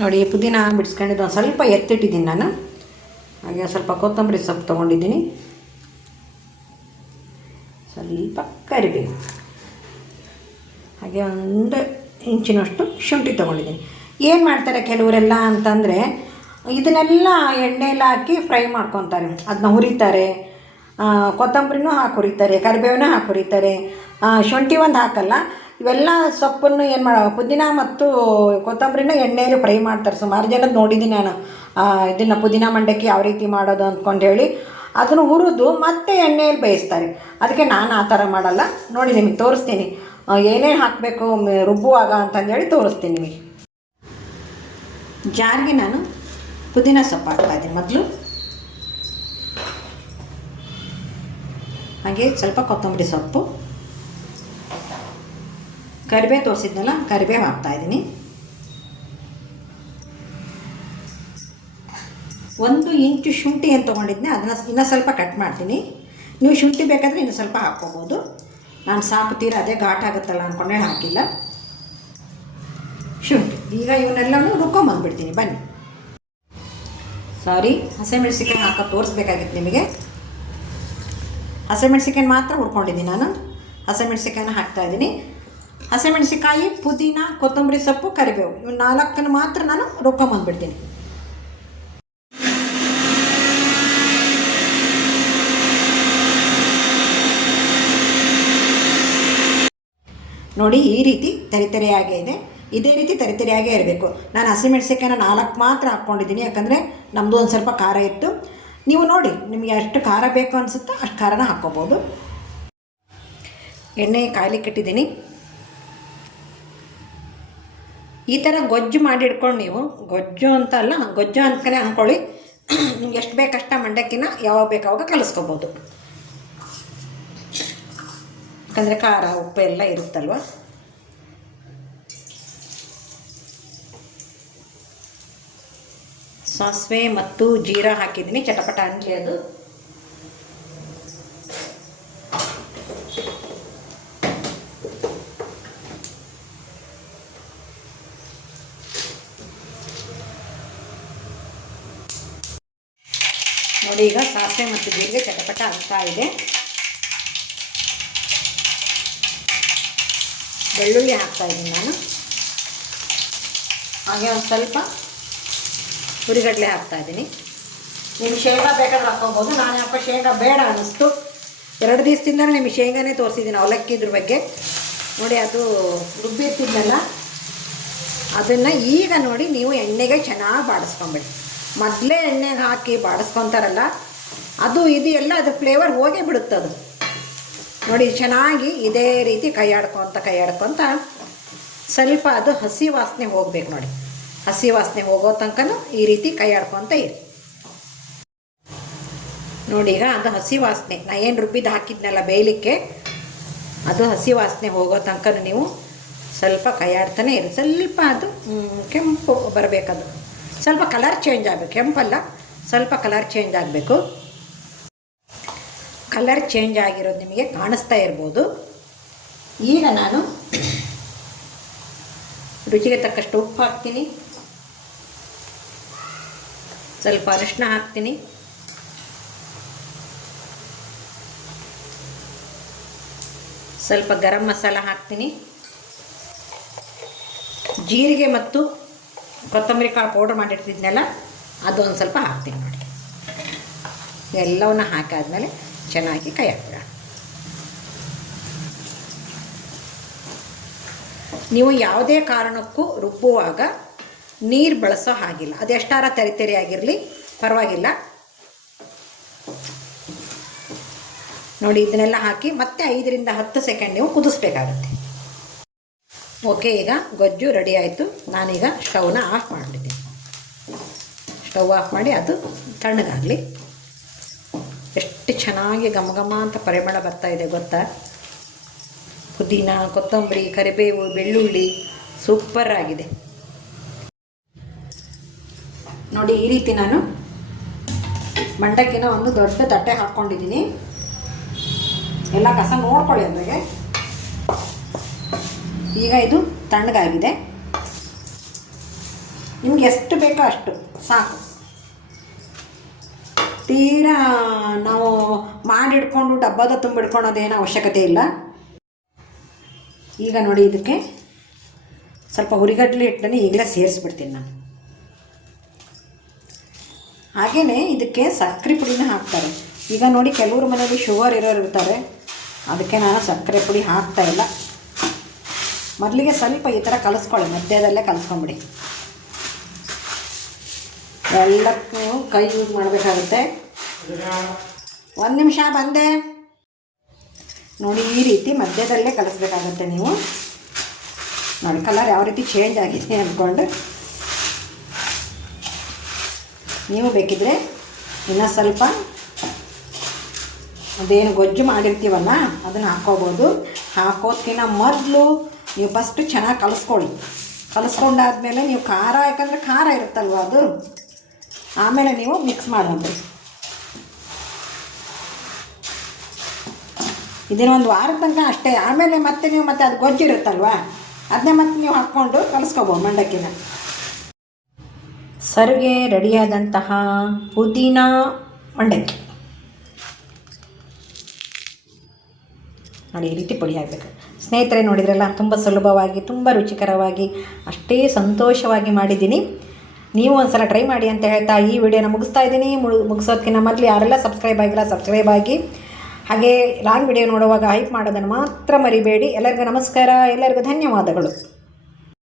ನೋಡಿ ಪುದೀನ ಬಿಡಿಸ್ಕೊಂಡಿದ್ದು ಒಂದು ಸ್ವಲ್ಪ ಎತ್ತಿಟ್ಟಿದ್ದೀನಿ ನಾನು. ಹಾಗೆ ಸ್ವಲ್ಪ ಕೊತ್ತಂಬರಿ ಸೊಪ್ಪು ತೊಗೊಂಡಿದ್ದೀನಿ, ಸ್ವಲ್ಪ ಕರಿಬೇವು, ಹಾಗೆ 1 ಇಂಚಿನಷ್ಟು ಶುಂಠಿ ತೊಗೊಂಡಿದ್ದೀನಿ. ಏನು ಮಾಡ್ತಾರೆ ಕೆಲವರೆಲ್ಲ ಅಂತಂದರೆ ಇದನ್ನೆಲ್ಲ ಎಣ್ಣೆಯಲ್ಲಿ ಹಾಕಿ ಫ್ರೈ ಮಾಡ್ಕೊತಾರೆ, ಅದನ್ನ ಹುರಿತಾರೆ, ಕೊತ್ತಂಬರಿನೂ ಹಾಕಿ ಹುರಿತಾರೆ, ಕರಿಬೇವನ್ನ ಹಾಕಿ ಹುರಿತಾರೆ, ಶುಂಠಿ ಒಂದು ಹಾಕಲ್ಲ. ಇವೆಲ್ಲ ಸೊಪ್ಪನ್ನು ಏನು ಪುದೀನ ಮತ್ತು ಕೊತ್ತಂಬರಿನ ಎಣ್ಣೆಯಲ್ಲಿ ಫ್ರೈ ಮಾಡ್ತಾರೆ. ಸುಮಾರು ಜನದ್ದು ನೋಡಿದ್ದೀನಿ ನಾನು ಇದನ್ನು ಪುದೀನ ಮಂಡಕ್ಕಿ ಯಾವ ರೀತಿ ಮಾಡೋದು ಅಂದ್ಕೊಂಡು ಹೇಳಿ ಅದನ್ನು ಹುರಿದು ಮತ್ತೆ ಎಣ್ಣೆಯಲ್ಲಿ ಬೇಯಿಸ್ತಾರೆ. ಅದಕ್ಕೆ ನಾನು ಆ ಥರ ಮಾಡಲ್ಲ. ನೋಡಿ ನಿಮಗೆ ತೋರಿಸ್ತೀನಿ ಏನೇನು ಹಾಕಬೇಕು ರುಬ್ಬುವಾಗ ಅಂತಂದೇಳಿ ತೋರಿಸ್ತೀನಿ ನಿಮಗೆ. ಜಾರಿಗೆ ನಾನು ಪುದೀನ ಸೊಪ್ಪು ಹಾಕ್ತಾಯಿದ್ದೀನಿ ಮೊದಲು, ಹಾಗೆ ಸ್ವಲ್ಪ ಕೊತ್ತಂಬರಿ ಸೊಪ್ಪು, ಕರಿಬೇವು ತೋರಿಸಿದ್ನಲ್ಲ ಕರಿಬೇವು ಹಾಕ್ತಾಯಿದ್ದೀನಿ, 1 ಇಂಚು ಶುಂಠಿ ಏನು ತೊಗೊಂಡಿದ್ದೆ ಅದನ್ನು ಇನ್ನೂ ಸ್ವಲ್ಪ ಕಟ್ ಮಾಡ್ತೀನಿ. ನೀವು ಶುಂಠಿ ಬೇಕಾದರೆ ಇನ್ನೂ ಸ್ವಲ್ಪ ಹಾಕ್ಕೋಬೋದು. ನಾನು ಸಾಕು ತೀರ ಅದೇ ಘಾಟ್ ಆಗುತ್ತಲ್ಲ ಅಂದ್ಕೊಂಡೇಳಿ ಹಾಕಿಲ್ಲ ಶುಂಠಿ. ಈಗ ಇವನ್ನೆಲ್ಲನೂ ರುಬ್ಕೊಂಬಂದ್ಬಿಡ್ತೀನಿ ಬನ್ನಿ. ಸಾರಿ, ಹಸಿಮೆಣ್ಸಿಕಾಯಿ ಹಾಕೋ ತೋರಿಸ್ಬೇಕಾಗಿತ್ತು ನಿಮಗೆ. ಹಸಿಮೆಣ್ಸಿಕಾಯಿ ಮಾತ್ರ ಹುರ್ಕೊಂಡಿದ್ದೀನಿ ನಾನು. ಹಸಿಮೆಣ್ಸಿಕಾಯಿನ ಹಾಕ್ತಾಯಿದ್ದೀನಿ. ಹಸಿಮೆಣ್ಸಿಕಾಯಿ, ಪುದೀನ, ಕೊತ್ತಂಬರಿ ಸೊಪ್ಪು, ಕರಿಬೇವು ಇವು 4 ಮಾತ್ರ ನಾನು ರುಬ್ಕೊಂಬಂದ್ಬಿಡ್ತೀನಿ. ನೋಡಿ ಈ ರೀತಿ ತರಿತರಿಯಾಗೇ ಇದೆ. ಇದೇ ರೀತಿ ತರಿತರಿಯಾಗೇ ಇರಬೇಕು. ನಾನು ಹಸಿಮೆಣ್ಸಿಕಾಯಿನ 4 ಮಾತ್ರ ಹಾಕ್ಕೊಂಡಿದ್ದೀನಿ, ಯಾಕಂದರೆ ನಮ್ಮದು ಒಂದು ಸ್ವಲ್ಪ ಖಾರ ಇತ್ತು. ನೀವು ನೋಡಿ ನಿಮಗೆ ಎಷ್ಟು ಖಾರ ಬೇಕು ಅನಿಸುತ್ತೋ ಅಷ್ಟು ಖಾರನ ಹಾಕ್ಕೋಬೋದು. ಎಣ್ಣೆ ಕಾಯ್ಲಿಕ್ಕೆ ಇಟ್ಟಿದ್ದೀನಿ. ಈ ಥರ ಗೊಜ್ಜು ಮಾಡಿ ಇಟ್ಕೊಂಡು ನೀವು ಗೊಜ್ಜು ಅಂತ ಅಲ್ಲ, ಗೊಜ್ಜು ಅಂತಲೇ ಅಂದ್ಕೊಳ್ಳಿ. ನಿಮ್ಗೆ ಎಷ್ಟು ಬೇಕಷ್ಟ ಮಂಡಕ್ಕಿನ ಯಾವಾಗ ಬೇಕಾವಾಗ ಕಲಿಸ್ಕೋಬೋದು, ಯಾಕಂದರೆ ಖಾರ ಉಪ್ಪು ಎಲ್ಲ ಇರುತ್ತಲ್ವ. ಸಾಸಿವೆ ಮತ್ತು ಜೀರಾ ಹಾಕಿದ್ದೀನಿ, ಚಟಪಟ ಅನ್ನಲಿ ಅದು. ನೋಡಿ ಈಗ ಸಾಸಿವೆ ಮತ್ತು ಜೀರಿಗೆ ಚಟಪಟ ಆಗ್ತಾ ಇದೆ. ಬೆಳ್ಳುಳ್ಳಿ ಹಾಕ್ತಾಯಿದ್ದೀನಿ ನಾನು, ಹಾಗೆ ಒಂದು ಸ್ವಲ್ಪ ಹುರಿಗಡಲೆ ಹಾಕ್ತಾಯಿದ್ದೀನಿ. ನಿಮ್ಗೆ ಶೇಂಗಾ ಬೇಕಾದ್ರೆ ಹಾಕ್ಕೊಬೋದು. ನಾನು ಯಾಕೆ ಶೇಂಗಾ ಬೇಡ ಅನ್ನಿಸ್ತು. 2 ದಿವಸದಿಂದ ನಿಮಗೆ ಶೇಂಗಾನೇ ತೋರಿಸಿದ್ದೀನಿ ಅವಲಕ್ಕಿ ಇದ್ರ ಬಗ್ಗೆ. ನೋಡಿ ಅದು ರುಬ್ಬಿರ್ತಿದ್ನಲ್ಲ ಅದನ್ನು ಈಗ ನೋಡಿ ನೀವು ಎಣ್ಣೆಗೆ ಚೆನ್ನಾಗಿ ಬಾಡಿಸ್ಕೊಂಬಿಡಿ. ಮೊದಲೇ ಎಣ್ಣೆಗೆ ಹಾಕಿ ಬಾಡಿಸ್ಕೊತಾರಲ್ಲ ಅದು ಇದು ಎಲ್ಲ ಅದು ಫ್ಲೇವರ್ ಹೋಗೇ ಬಿಡುತ್ತದು. ನೋಡಿ ಚೆನ್ನಾಗಿ ಇದೇ ರೀತಿ ಕೈ ಆಡ್ಕೊತ ಸ್ವಲ್ಪ ಅದು ಹಸಿ ವಾಸನೆ ಹೋಗಬೇಕು. ನೋಡಿ ಹಸಿ ವಾಸನೆ ಹೋಗೋ ತನಕನೂ ಈ ರೀತಿ ಕೈ ಆಡ್ಕೊತ ಇರಿ. ನೋಡಿ ಈಗ ಅದು ಹಸಿ ವಾಸನೆ ನಾ ಏನು ರುಬ್ಬಿದ್ದು ಹಾಕಿದ್ನಲ್ಲ ಬೇಯಲಿಕ್ಕೆ, ಅದು ಹಸಿ ವಾಸನೆ ಹೋಗೋ ತನಕ ನೀವು ಸ್ವಲ್ಪ ಕೈ ಆಡ್ತಾನೆ ಇರಿ. ಸ್ವಲ್ಪ ಅದು ಕೆಂಪು ಬರಬೇಕದು, ಸ್ವಲ್ಪ ಕಲರ್ ಚೇಂಜ್ ಆಗಬೇಕು. ಕೆಂಪಲ್ಲ, ಸ್ವಲ್ಪ ಕಲರ್ ಚೇಂಜ್ ಆಗಬೇಕು. ಕಲರ್ ಚೇಂಜ್ ಆಗಿರೋದು ನಿಮಗೆ ಕಾಣಿಸ್ತಾ ಇರ್ಬೋದು. ಈಗ ನಾನು ರುಚಿಗೆ ತಕ್ಕಷ್ಟು ಉಪ್ಪು ಹಾಕ್ತೀನಿ, ಸ್ವಲ್ಪ ಅರಿಶಿನ ಹಾಕ್ತೀನಿ, ಸ್ವಲ್ಪ ಗರಂ ಮಸಾಲ ಹಾಕ್ತೀನಿ, ಜೀರಿಗೆ ಮತ್ತು ಕೊತ್ತಂಬರಿ ಕಾಳು ಪೌಡ್ರ್ ಮಾಡಿರ್ತಿದ್ನಲ್ಲ ಅದೊಂದು ಸ್ವಲ್ಪ ಹಾಕ್ತೀನಿ. ನೋಡಿ ಎಲ್ಲವನ್ನ ಹಾಕಾದ್ಮೇಲೆ ಚೆನ್ನಾಗಿ ಕೈ ಹಾಕ್ಬಿಡ. ನೀವು ಯಾವುದೇ ಕಾರಣಕ್ಕೂ ರುಬ್ಬುವಾಗ ನೀರು ಬಳಸೋ ಹಾಗಿಲ್ಲ. ಅದೆಷ್ಟಾರ ತೆರಿ ಆಗಿರಲಿ ಪರವಾಗಿಲ್ಲ. ನೋಡಿ ಇದನ್ನೆಲ್ಲ ಹಾಕಿ ಮತ್ತೆ 5ರಿಂದ 10 ಸೆಕೆಂಡ್ ನೀವು ಕುದಿಸ್ಬೇಕಾಗುತ್ತೆ. ಓಕೆ, ಈಗ ಗೊಜ್ಜು ರೆಡಿ ಆಯಿತು. ನಾನೀಗ ಸ್ಟವ್ನ ಆಫ್ ಮಾಡಿಬಿಡ್ತೀನಿ. ಸ್ಟವ್ ಆಫ್ ಮಾಡಿ ಅದು ತಣ್ಣಗಾಗಲಿ. ಎಷ್ಟು ಚೆನ್ನಾಗಿ ಘಮ ಅಂತ ಪರಿಮಳ ಬರ್ತಾಯಿದೆ ಗೊತ್ತಾ? ಪುದೀನ, ಕೊತ್ತಂಬರಿ, ಕರಿಬೇವು, ಬೆಳ್ಳುಳ್ಳಿ ಸೂಪರ್ ಆಗಿದೆ. ನೋಡಿ ಈ ರೀತಿ ನಾನು ಮಂಡಕ್ಕಿನ ಒಂದು ದೊಡ್ಡ ತಟ್ಟೆ ಹಾಕ್ಕೊಂಡಿದ್ದೀನಿ. ಎಲ್ಲ ಕಸ ನೋಡ್ಕೊಳ್ಳಿ ಅದ್ರಾಗೆ. ಈಗ ಇದು ತಣ್ಣಗಾಗಿದೆ. ನಿಮ್ಗೆ ಎಷ್ಟು ಬೇಕೋ ಅಷ್ಟು ಸಾಕು. ತೀರಾ ನಾವು ಮಾಡಿಡ್ಕೊಂಡು ಡಬ್ಬದ ತುಂಬಿಡ್ಕೊಳೋದೇನು ಅವಶ್ಯಕತೆ ಇಲ್ಲ. ಈಗ ನೋಡಿ, ಇದಕ್ಕೆ ಸ್ವಲ್ಪ ಹುರಿಗಡ್ಲೆ ಹಿಟ್ಟನ್ನು ಈಗಲೇ ಸೇರಿಸ್ಬಿಡ್ತೀನಿ ನಾನು. ಹಾಗೆಯೇ ಇದಕ್ಕೆ ಸಕ್ಕರೆ ಪುಡಿನ ಹಾಕ್ತಾರೆ. ಈಗ ನೋಡಿ, ಕೆಲವ್ರ ಮನೇಲಿ ಶುಗರ್ ಇರೋರು ಇರ್ತಾರೆ, ಅದಕ್ಕೆ ನಾನು ಸಕ್ಕರೆ ಪುಡಿ ಹಾಕ್ತಾಯಿಲ್ಲ. ಮೊದಲಿಗೆ ಸ್ವಲ್ಪ ಈ ಥರ ಕಲಿಸ್ಕೊಳ್ಳಿ, ಮಧ್ಯದಲ್ಲೇ ಕಲಿಸ್ಕೊಂಬಿಡಿ. ಎಲ್ಲಕ್ಕೂ ಕೈ ಯೂಸ್ ಮಾಡಬೇಕಾಗುತ್ತೆ. 1 ನಿಮಿಷ ಬಂದೆ ನೋಡಿ, ಈ ರೀತಿ ಮಧ್ಯದಲ್ಲೇ ಕಲಿಸ್ಬೇಕಾಗುತ್ತೆ ನೀವು. ನೋಡಿ ಕಲರ್ ಯಾವ ರೀತಿ ಚೇಂಜ್ ಆಗಿದೆ ಅಂದ್ಕೊಂಡು. ನೀವು ಬೇಕಿದ್ರೆ ಇನ್ನೂ ಸ್ವಲ್ಪ ಅದೇನು ಗೊಜ್ಜು ಮಾಡಿರ್ತೀವಲ್ಲ ಅದನ್ನು ಹಾಕ್ಕೋಬೋದು. ಹಾಕೋದಕ್ಕಿಂತ ಮೊದಲು ನೀವು ಫಸ್ಟು ಚೆನ್ನಾಗಿ ಕಲಿಸ್ಕೊಳ್ಳಿ. ಕಲಿಸ್ಕೊಂಡಾದ್ಮೇಲೆ ನೀವು ಖಾರ, ಯಾಕಂದರೆ ಖಾರ ಇರುತ್ತಲ್ವ ಅದು, ಆಮೇಲೆ ನೀವು ಮಿಕ್ಸ್ ಮಾಡೋದು. ಇದನ್ನು 1 ವಾರದ ತನಕ ಅಷ್ಟೇ. ಆಮೇಲೆ ಮತ್ತೆ ನೀವು ಮತ್ತೆ ಅದು ಗೊಜ್ಜು ಇರುತ್ತಲ್ವ, ಅದನ್ನೇ ಮತ್ತೆ ನೀವು ಹಾಕ್ಕೊಂಡು ಕಲಿಸ್ಕೋಬೋದು ಮಂಡಕ್ಕಿನ. ಸರ್ಗೆ ರೆಡಿಯಾದಂತಹ ಪುದೀನ ಮಂಡಕ್ಕಿ ನೋಡಿ, ಈ ರೀತಿ ಪುಡಿ ಆಗಬೇಕು. ಸ್ನೇಹಿತರೆ ನೋಡಿದ್ರಲ್ಲ, ತುಂಬ ಸುಲಭವಾಗಿ, ತುಂಬ ರುಚಿಕರವಾಗಿ, ಅಷ್ಟೇ ಸಂತೋಷವಾಗಿ ಮಾಡಿದ್ದೀನಿ. ನೀವು ಒಂದು ಸಲ ಟ್ರೈ ಮಾಡಿ ಅಂತ ಹೇಳ್ತಾ ಈ ವಿಡಿಯೋನ ಮುಗಿಸ್ತಾ ಇದ್ದೀನಿ. ಮುಗಿಸೋದಕ್ಕಿಂತ ಮೊದಲು ಯಾರೆಲ್ಲ ಸಬ್ಸ್ಕ್ರೈಬ್ ಆಗಿಲ್ಲ ಸಬ್ಸ್ಕ್ರೈಬ್ ಆಗಿ. ಹಾಗೆ ಲಾಂಗ್ ವಿಡಿಯೋ ನೋಡುವಾಗ ಹೈಪ್ ಮಾಡೋದನ್ನು ಮಾತ್ರ ಮರಿಬೇಡಿ. ಎಲ್ಲರಿಗೂ ನಮಸ್ಕಾರ, ಎಲ್ಲರಿಗೂ ಧನ್ಯವಾದಗಳು.